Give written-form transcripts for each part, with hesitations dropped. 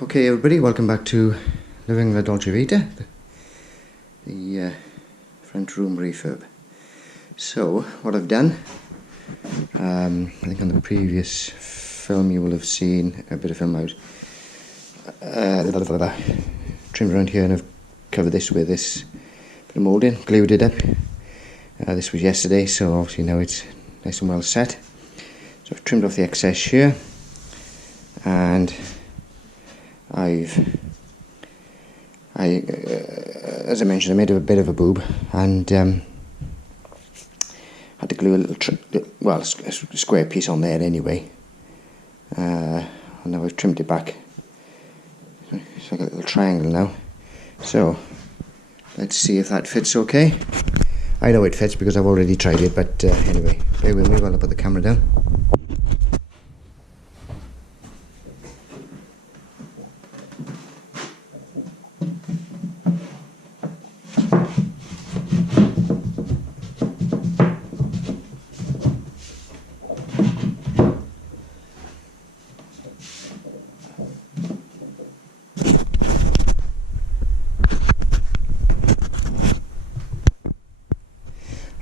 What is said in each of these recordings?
Okay everybody, welcome back to Living the Dolce Vita, the front room refurb. So what I've done, I think on the previous film you will have seen a bit of film out, trimmed around here, and I've covered this with this bit of moulding, glued it up. This was yesterday, so obviously now it's nice and well set. So I've trimmed off the excess here, and as I mentioned, I made a bit of a boob, and had to glue a little, a square piece on there anyway. And now I've trimmed it back. It's like a little triangle now. So let's see if that fits okay. I know it fits because I've already tried it, but anyway, bear with me while I put the camera down.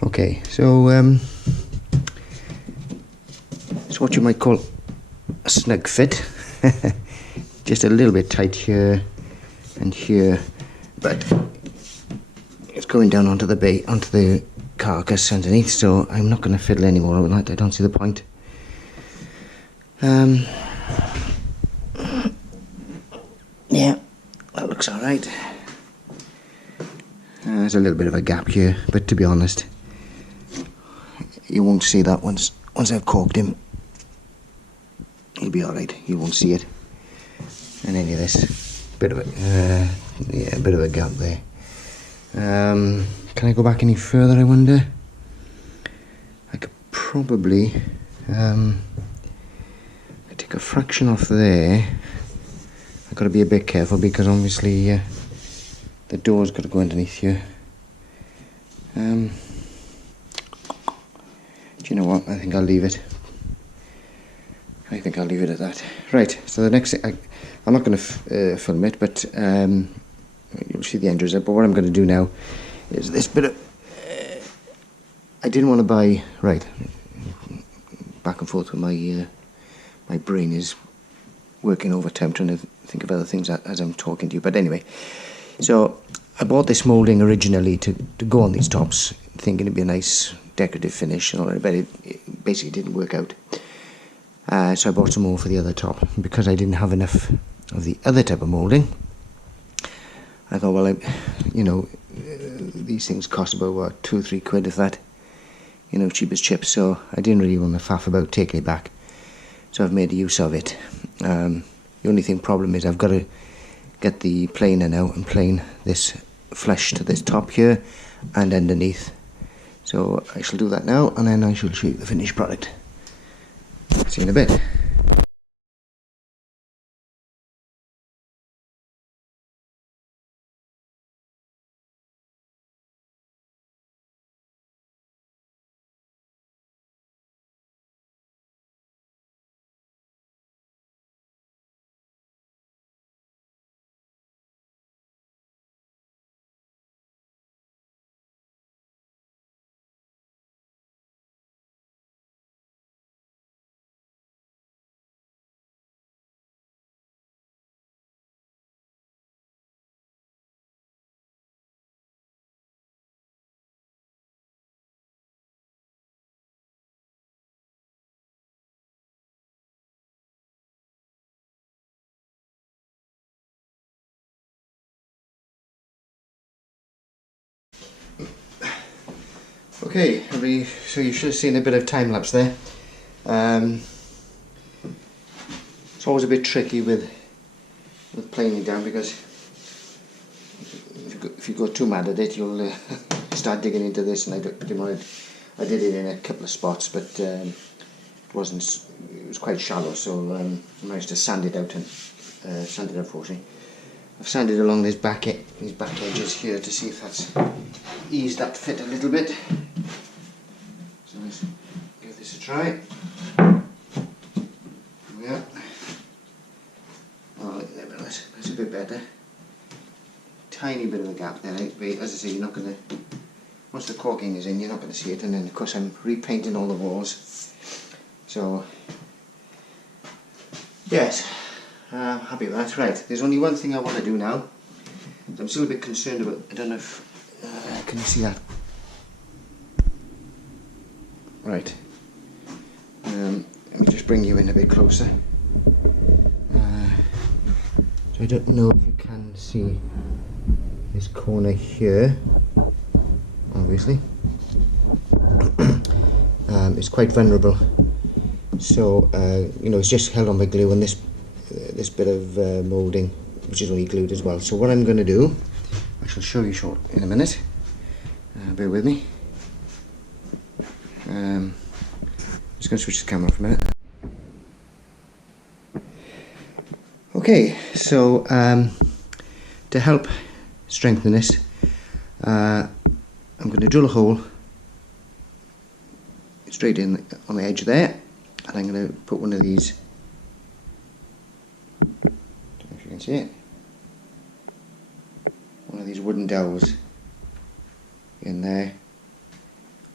Okay, so it's what you might call a snug fit. Just a little bit tight here and here, but it's going down onto the carcass underneath, so I'm not going to fiddle any more with that. I don't see the point. Yeah, that looks alright. There's a little bit of a gap here, but to be honest, you won't see that once I've caulked him. He'll be alright. You won't see it. And any of this, bit of a gap there. Can I go back any further, I wonder? I could probably take a fraction off there. I've got to be a bit careful because obviously the door's got to go underneath here. Do you know what? I think I'll leave it. I think I'll leave it at that. Right, so the next thing, I'm not going to film it, but you'll see the end result. But what I'm going to do now is this bit of... I didn't want to buy... Right, back and forth with my brain is working overtime, trying to think of other things as I'm talking to you. But anyway, so I bought this moulding originally to go on these tops, thinking it'd be a nice decorative finish and all that, but it basically didn't work out. So I bought some more for the other top. Because I didn't have enough of the other type of moulding, I thought, well, these things cost about, what, 2 or 3 quid, if that, cheap as chips, so I didn't really want to faff about taking it back. So I've made use of it. The only problem is I've got to get the planer now and plane this flush to this top here and underneath. So I shall do that now, and then I shall show you the finished product. See you in a bit. Okay, so you should have seen a bit of time lapse there. It's always a bit tricky with planing down, because if you go too mad at it, you'll start digging into this, and I did it in a couple of spots, but it was quite shallow, so I managed to sand it out fortunately. I've sanded along these back edges here to see if that's eased that fit a little bit. So let's give this a try. Yeah. Well, That's a bit better. Tiny bit of a gap there, but as I say, you're not going to, once the caulking is in, you're not going to see it. And then of course I'm repainting all the walls. So yes, I'm happy with that. Right, there's only one thing I want to do now. I'm still a bit concerned about, I don't know if, can you see that? Right, let me just bring you in a bit closer. So I don't know if you can see this corner here, obviously. It's quite vulnerable, so you know, it's just held on by glue, and this bit of moulding, which is only glued as well. So what I'm going to do, I shall show you short in a minute. Bear with me. Just going to switch the camera for a minute. Okay, so to help strengthen this, I'm going to drill a hole straight in on the edge there, and I'm going to put one of these, don't know if you can see it, one of these wooden dowels in there,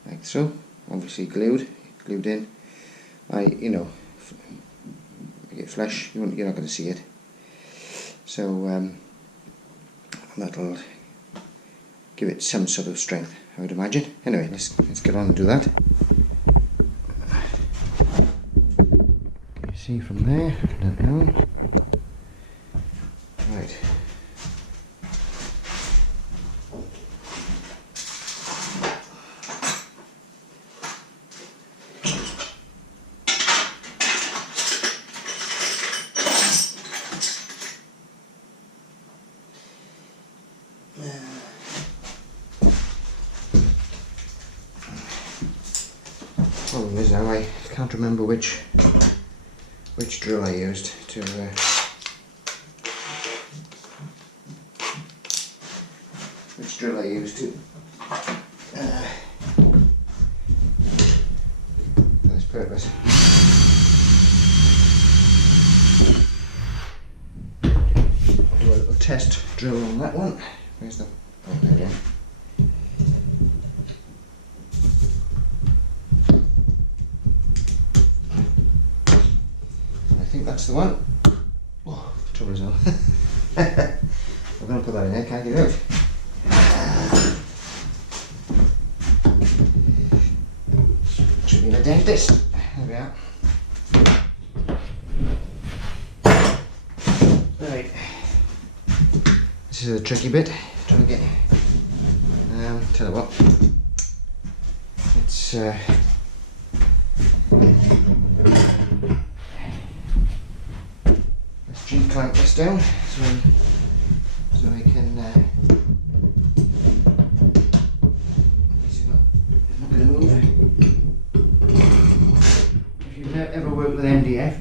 like so, obviously glued in. You know, make it flush, you're not going to see it. So that'll give it some sort of strength, I would imagine. Anyway, let's get on and do that. Can you see from there? I don't know. Right. Problem is now I can't remember which drill I used to for this purpose. Do a little test drill on that one. Where's the? Oh, there we go. I think that's the one. Oh, trouble is on. I'm going to put that in there, can't get it out. Should be in a dentist. There we are. Right. This is a tricky bit. Trying to get. Tell you what. It's. Let's G-clamp this down so we can. It's not going to move. If you've ever worked with MDF,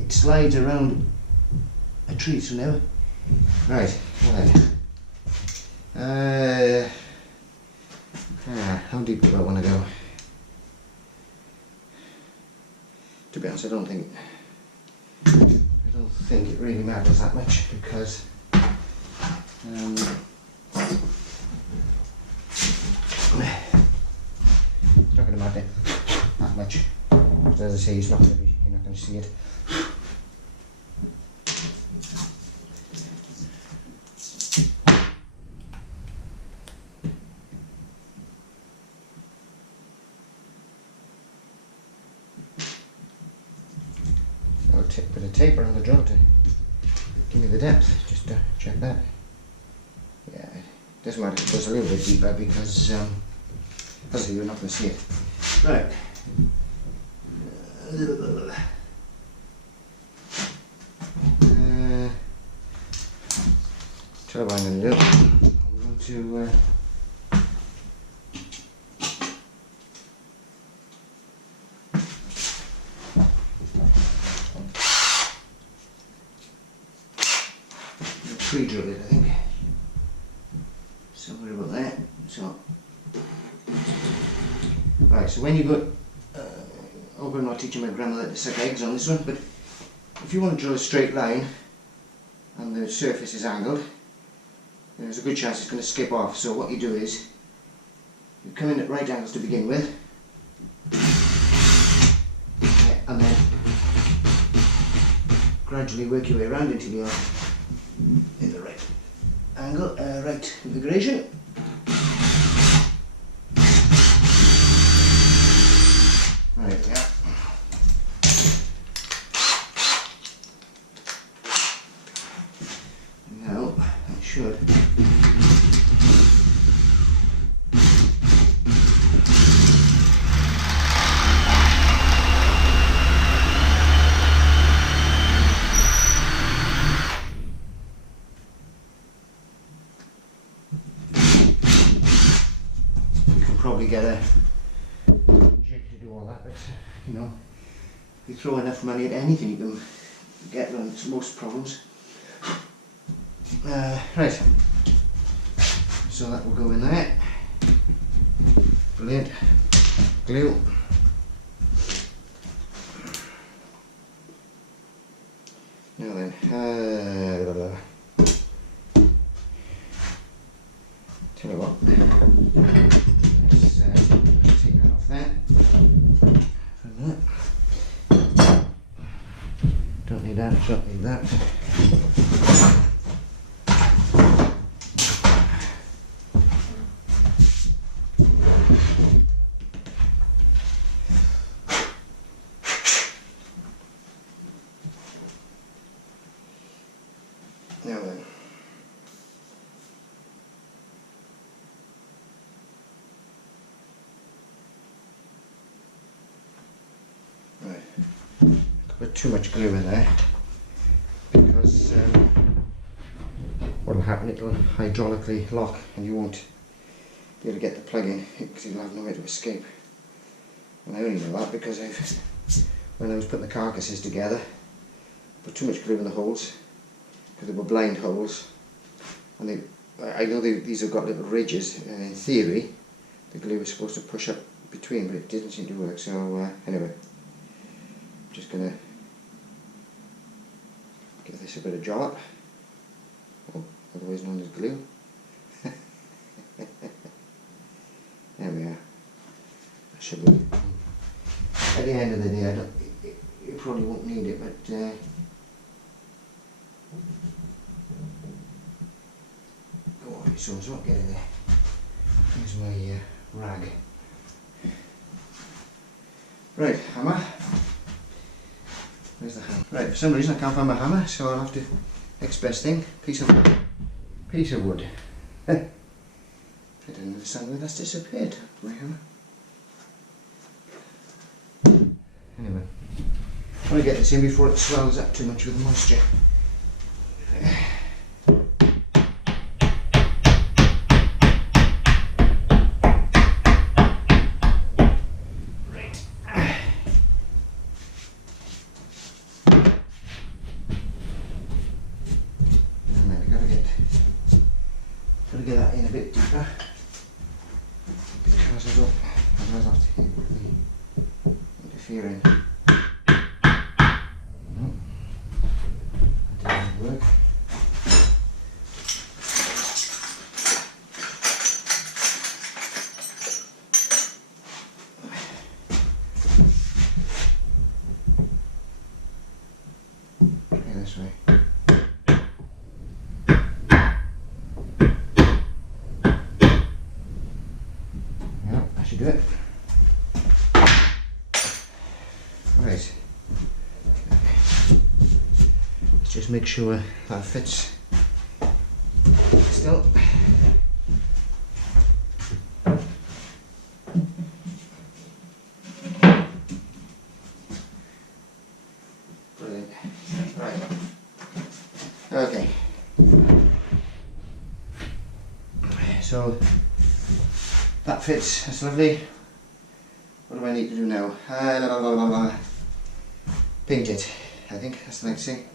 it slides around a tree, so never. Right, well then. How deep do I want to go? To be honest, I don't think it really matters that much, because it's not going to matter that much. So as I say, you're not going to see it. Bit of tape around the drill to give me the depth, just to check that. Yeah, it doesn't matter if it goes a little bit deeper, because as I say, you're not going to see it. Right. Tell you what I'm going to do. I'm going to pre-drill it, I think. Somewhere about there. So, right. So when you go, I hope I'm not teaching my grandmother to suck eggs on this one, but if you want to draw a straight line, the surface is angled, there's a good chance it's going to skip off. So what you do is, you come in at right angles to begin with, and then gradually work your way around until you're in the right angle, right configuration. Right, yeah. Now, I should. Probably get a jig to do all that, but you know, if you throw enough money at anything, you can get around most problems. Right, so that will go in there. Brilliant. Glue. Now then, tell you what. Take that off there. Don't need that, don't need that. Now then. Right, put too much glue in there because what will happen, it will hydraulically lock and you won't be able to get the plug in because you'll have nowhere to escape. And I only know that because when I was putting the carcasses together, I put too much glue in the holes because they were blind holes, and I know these have got little ridges, and in theory the glue was supposed to push up between, but it didn't seem to work. So anyway, just going to give this a bit of jollop, otherwise known as glue. There we are. That should be. At the end of the day, you probably won't need it, but go on, so get in there. Here's my rag. Right, hammer. Where's the hammer? Right, for some reason I can't find my hammer, so I'll have to, next best thing, piece of wood. I didn't understand where that's disappeared, my hammer. Anyway, I want to get this in before it swells up too much with the moisture. Get that in a bit deeper because otherwise I'll have to hit the interfering. No, that didn't work. Try this way. Should do it. Right. Let's just make sure that fits still. Brilliant. Right. Okay. So that fits, that's lovely. What do I need to do now? Paint it, I think that's the next thing.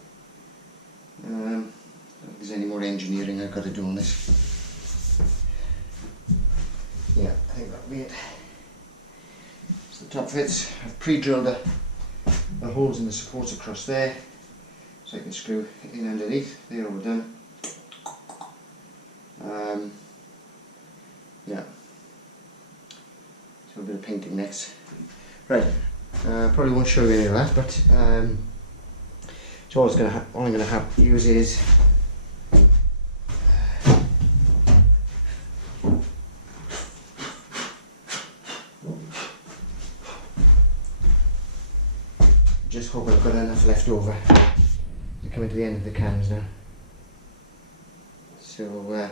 I don't think there's any more engineering I've got to do on this. Yeah, I think that'll be it. So the top fits. I've pre-drilled the holes in the supports across there, so I can screw in underneath. They're all done. Yeah, so a bit of painting next. Right, probably won't show you any of that, but so all I'm going to have to use is just hope I've got enough left over to come to the end of the cans now. So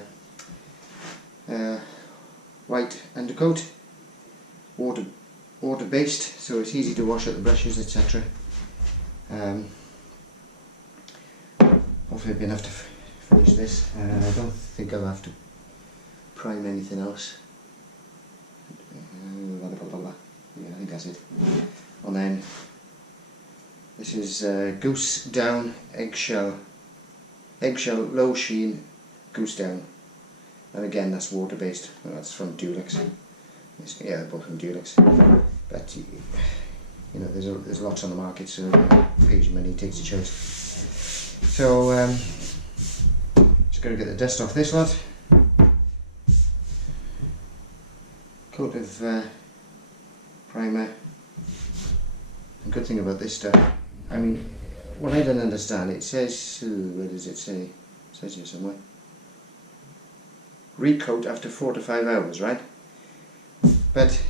white undercoat, water based, so it's easy to wash out the brushes, etc. Hopefully it'll be enough to finish this. I don't think I'll have to prime anything else. Yeah, I think that's it. And then this is goose down eggshell low sheen goose down, and again that's water based. Well, that's from Dulux. Yeah, they're both from Dulux. But you know, there's lots on the market, so pays your money, takes your choice. So just got to get the dust off this lot. Coat of primer. The good thing about this stuff, I mean, what I don't understand, it says, where does it say? It says here somewhere. Recoat after 4 to 5 hours, right? But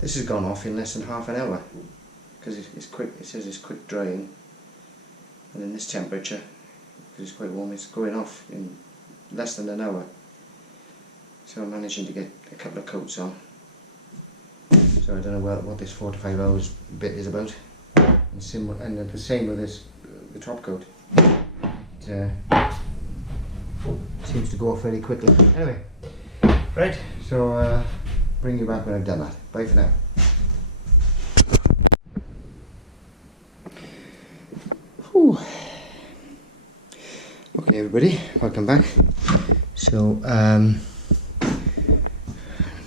this has gone off in less than half an hour because it's quick. It says it's quick drying, and in this temperature, because it's quite warm, it's going off in less than an hour. So I'm managing to get a couple of coats on. So I don't know what this 4 to 5 hours bit is about. And the same with this, the top coat. It seems to go off very quickly. Anyway, right. So bring you back when I've done that. Bye for now. Whew. Okay, everybody, welcome back. So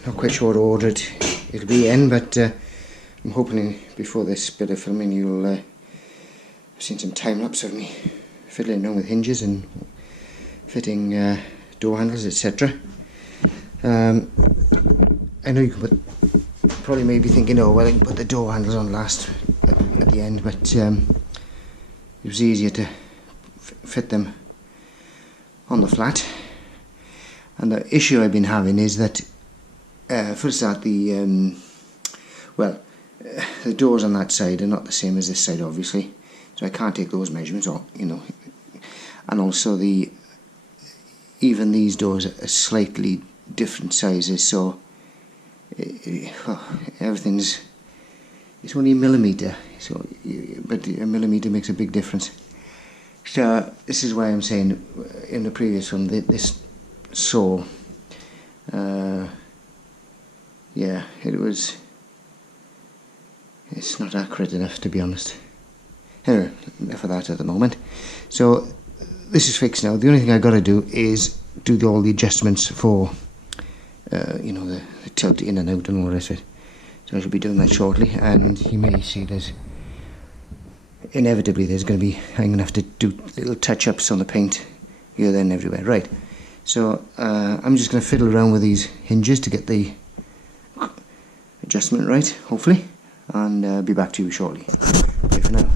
not quite sure what order it'll be in, but I'm hoping before this bit of filming you'll have seen some time lapse of me fiddling around with hinges and fitting door handles, etc. I know you can probably maybe thinking, oh well, I can put the door handles on last at the end, but it was easier to fit them on the flat. And the issue I've been having is that for a start, the doors on that side are not the same as this side, obviously, so I can't take those measurements, or and also even these doors are slightly different sizes, so everything's, it's only a millimetre, so but a millimetre makes a big difference. So this is why I'm saying in the previous one that this saw, yeah, it's not accurate enough, to be honest. Anyway, enough of that at the moment. So this is fixed now. The only thing I've got to do is do all the adjustments for the tilt in and out and all the rest of it. So I shall be doing that shortly, and you may see inevitably there's going to be, I'm going to have to do little touch-ups on the paint here, there and everywhere. Right, so I'm just going to fiddle around with these hinges to get the adjustment right, hopefully, and be back to you shortly. Bye for now.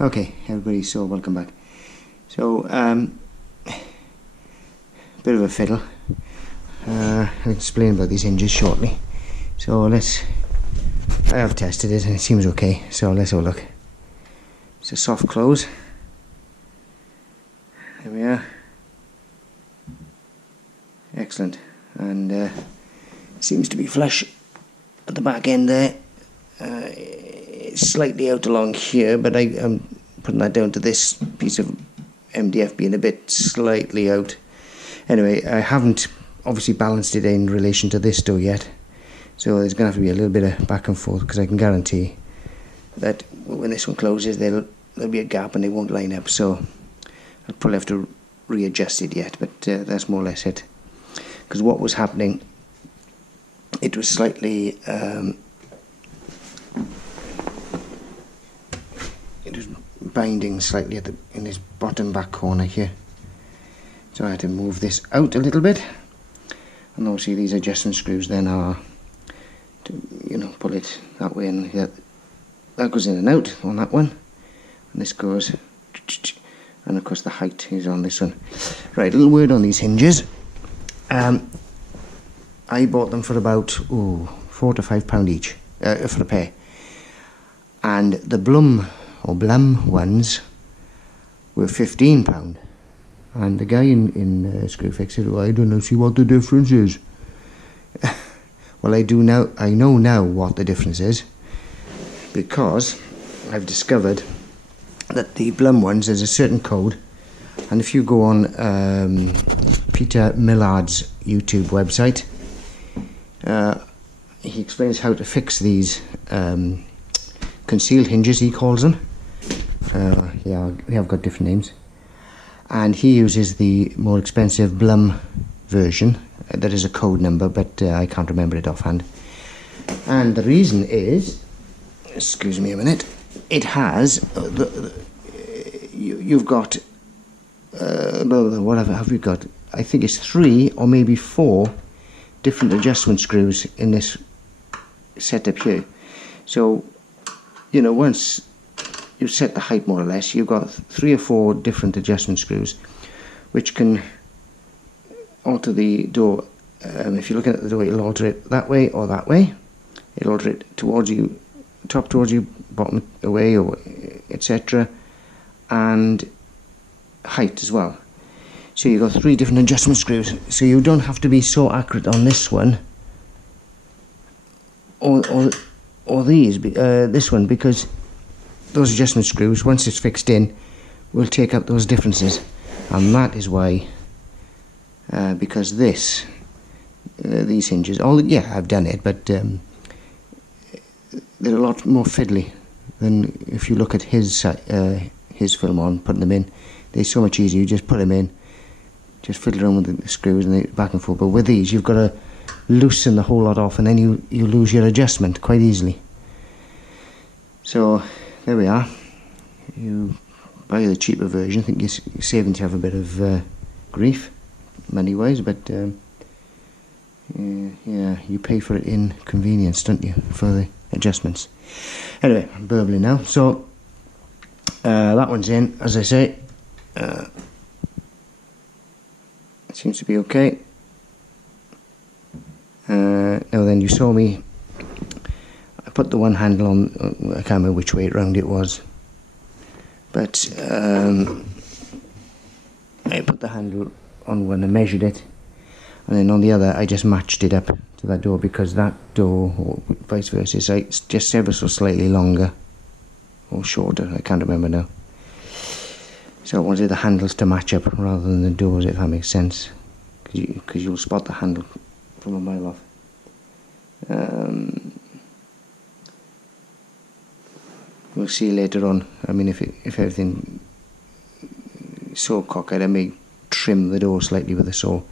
Okay, everybody, so welcome back. So, bit of a fiddle. I'll explain about these hinges shortly. So I have tested it and it seems okay, so let's have a look. It's a soft close. There we are. Excellent. And it seems to be flush at the back end there. It's slightly out along here, but I'm putting that down to this piece of MDF being a bit slightly out. Anyway, I haven't obviously balanced it in relation to this door yet, so there's going to have to be a little bit of back and forth, because I can guarantee that when this one closes there'll be a gap and they won't line up, so I'll probably have to readjust it yet, but that's more or less it. Because what was happening, it was slightly it was binding slightly in this bottom back corner here, so I had to move this out a little bit. And obviously these adjustment screws then are to, pull it that way, and that goes in and out on that one, and this goes, and of course the height is on this one. Right, a little word on these hinges. I bought them for about £4 to £5 each for a pair, and the Blum ones were £15. And the guy in Screwfix said, "Well, I don't know, see what the difference is." Well, I know now what the difference is, because I've discovered that the Blum ones, there's a certain code, and if you go on Peter Millard's YouTube website, he explains how to fix these concealed hinges, he calls them. Yeah, they have got different names. And he uses the more expensive Blum version. There is a code number, but I can't remember it offhand. And the reason is, excuse me a minute, it has, you've got, whatever have you got? I think it's 3 or maybe 4 different adjustment screws in this setup here. So, once you've set the height more or less, you've got 3 or 4 different adjustment screws which can alter the door. If you're looking at the door, it'll alter it that way or that way. It'll alter it towards you, top towards you, bottom away, or etc. And height as well. So you've got 3 different adjustment screws, so you don't have to be so accurate on this one or this one, because those adjustment screws, once it's fixed in, will take up those differences. And that is why, because these hinges, I've done it, but they're a lot more fiddly than if you look at his film on putting them in. They're so much easier. You just put them in, just fiddle around with the screws and they back and forth. But with these, you've got to loosen the whole lot off, and then you lose your adjustment quite easily. So there we are. You buy the cheaper version. I think you're saving to have a bit of grief, money-wise, but yeah, you pay for it in convenience, don't you, for the adjustments. Anyway, I'm burbling now. So that one's in, as I say. It seems to be okay. Now then, you saw me, I put the one handle on, I can't remember which way round it was, but I put the handle on one and measured it, and then on the other I just matched it up to that door, because that door, or vice versa, is just ever so slightly longer or shorter, I can't remember now. So I wanted the handles to match up rather than the doors, if that makes sense, because you'll spot the handle from a mile off. We'll see later on. I mean, if everything is so cockeyed, I may trim the door slightly with a saw.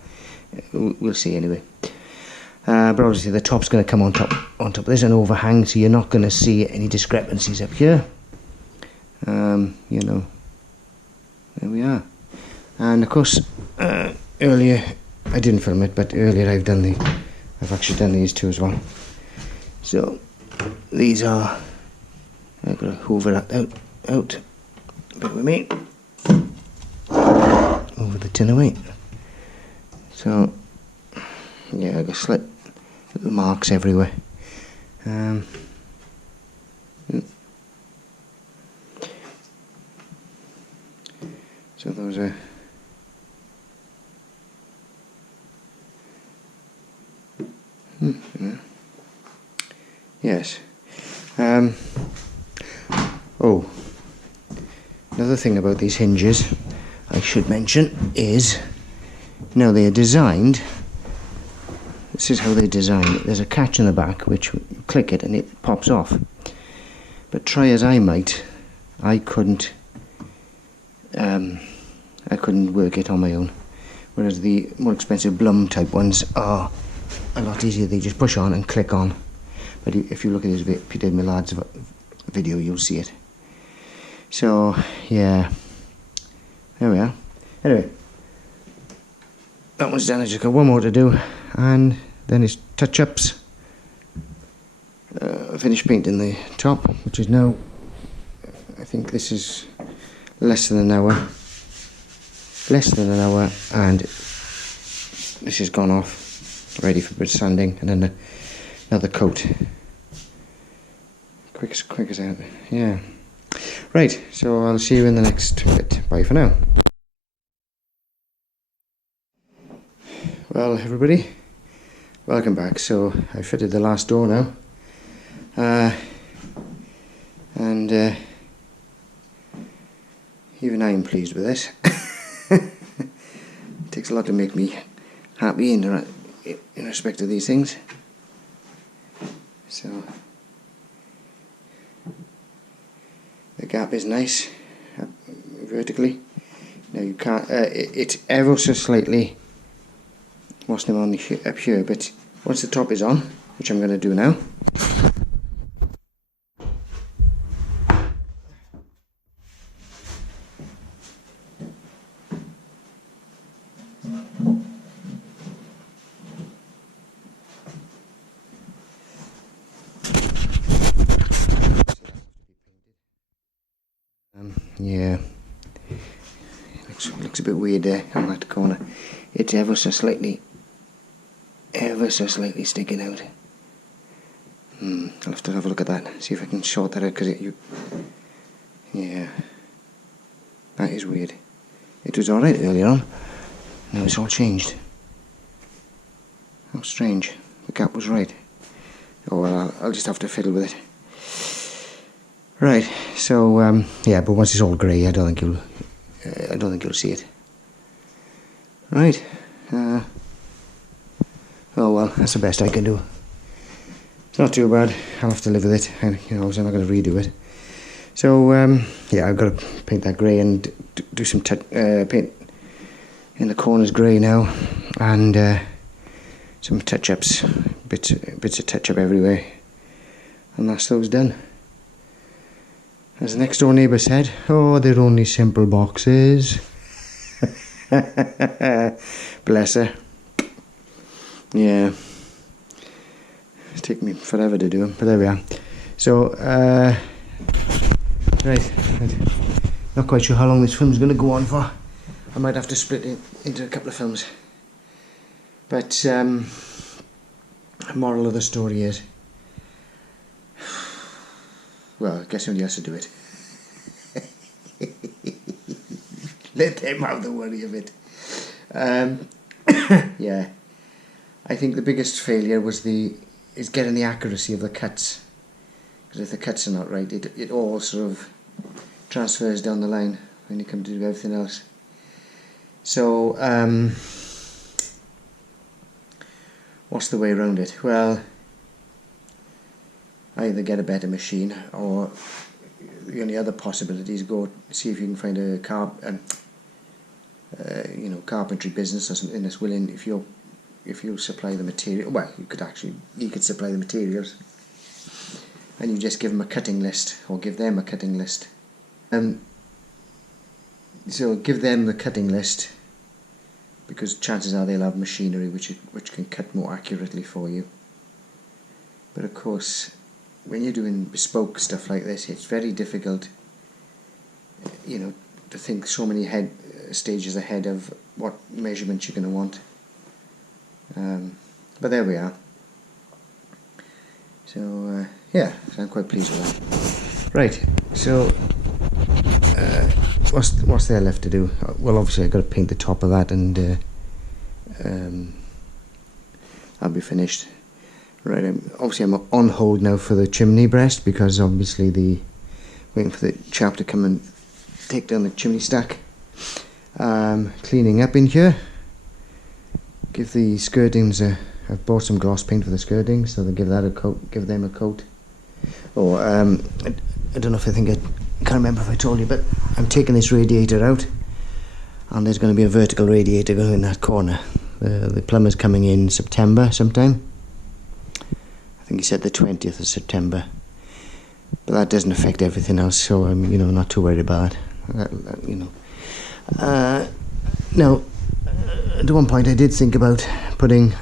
We'll see anyway. But obviously the top's going to come on top. There's an overhang, so you're not going to see any discrepancies up here. There we are. And of course, earlier I didn't film it, but earlier I've actually done these two as well. So these are, I've got to hoover that out, Bear with me. Over the tin away. So, yeah, I got little marks everywhere. So those are yes. Oh, another thing about these hinges I should mention is, now they are designed, this is how they're designed. There's a catch in the back which you click it and it pops off. But try as I might, I couldn't work it on my own. Whereas the more expensive Blum type ones are a lot easier. They just push on and click on. But if you look at this Peter Millard's video, you'll see it. So yeah, there we are. Anyway, that one's done. I just got one more to do, and then it's touch-ups. I finished painting the top, which is now, I think this is less than an hour, and this has gone off, ready for a bit of sanding, and then another coat. Quick as out. Yeah. Right, so I'll see you in the next bit. Bye for now. Well, everybody, welcome back. So I fitted the last door now, and even I'm pleased with this. It takes a lot to make me happy in respect to these things. So the gap is nice vertically. Now you can't. It's ever so slightly wasn't on up here, but once the top is on, which I'm going to do now. Yeah, looks a bit weird there on that corner. It's ever so slightly sticking out. I'll have to have a look at that, see if I can sort that out, because yeah, that is weird. It was alright earlier on, now it's all changed. How strange. The gap was right. Oh well, I'll just have to fiddle with it. Right, so yeah, but once it's all grey, I don't think you'll see it. Right. Oh well, that's the best I can do. It's not too bad. I'll have to live with it. And, I'm not going to redo it. So yeah, I've got to paint that grey and do some paint in the corners grey now, and some touch-ups, bits of touch-up everywhere, and that's those done. As the next door neighbour said, oh, they're only simple boxes. Bless her. Yeah. It's taken me forever to do them, but there we are. So, right. Not quite sure how long this film's going to go on for. I might have to split it into a couple of films. But, moral of the story is, well, I guess somebody has to do it. Let them have the worry of it. Yeah, I think the biggest failure is getting the accuracy of the cuts. Because if the cuts are not right, it all sort of transfers down the line when you come to do everything else. So, what's the way around it? Well, either get a better machine, or the only other possibility is go see if you can find a carpentry business or something that's willing, if you supply the material. Well, you could supply the materials, and you just give them a cutting list, or give them a cutting list. So give them the cutting list, because chances are they'll have machinery which can cut more accurately for you. But of course, when you're doing bespoke stuff like this, it's very difficult. you know, to think so many stages ahead of what measurements you're going to want. But there we are. So yeah, so I'm quite pleased with that. Right, so what's there left to do? Well, obviously I've got to paint the top of that, and I'll be finished. Right, obviously I'm on hold now for the chimney breast, because obviously waiting for the chap to come and take down the chimney stack. Cleaning up in here. Give the skirtings I've bought some gloss paint for the skirtings, so they'll give that a coat. Give them a coat. Oh, I don't know if I can't remember if I told you, but I'm taking this radiator out, and there's going to be a vertical radiator going in that corner. The plumber's coming in September sometime. I think he said the 20th of September. But that doesn't affect everything else, so I'm, not too worried about it. Now, at one point I did think about putting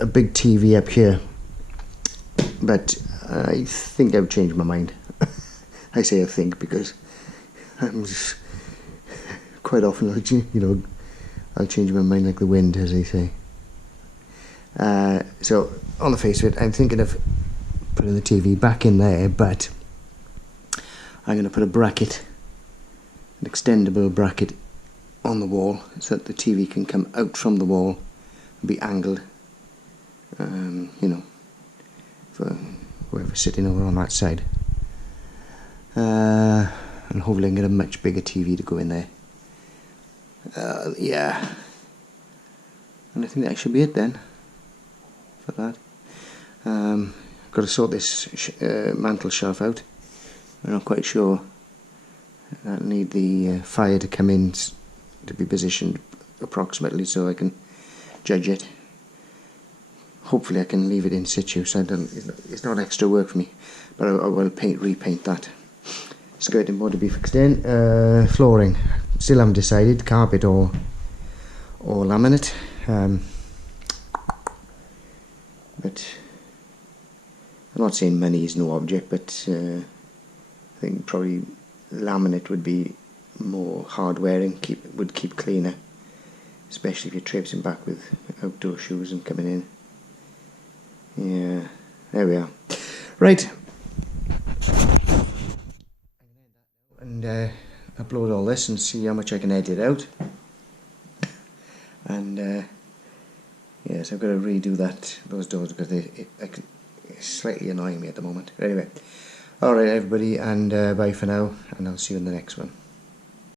a big TV up here, but I think I've changed my mind. I say I think because I'm just quite often, I'll change my mind like the wind, as they say. So on the face of it, I'm thinking of putting the TV back in there, but I'm going to put a bracket, an extendable bracket, on the wall so that the TV can come out from the wall and be angled, for whoever's sitting over on that side. And hopefully I can get a much bigger TV to go in there. Yeah. And I think that should be it then for that. Got to sort this mantle shelf out. I'm not quite sure. I need the fire to come in to be positioned approximately so I can judge it. Hopefully I can leave it in situ, so it's not extra work for me, but I will repaint that. Skirting board to be fixed in. Flooring, still haven't decided, carpet or laminate. But I'm not saying money is no object, but I think probably laminate would be more hard wearing, would keep cleaner, especially if you're traipsing back with outdoor shoes and coming in. Yeah, there we are. Right. And upload all this and see how much I can edit out. And yes, I've got to redo those doors because it's slightly annoying me at the moment. Anyway, alright everybody, and bye for now, and I'll see you in the next one.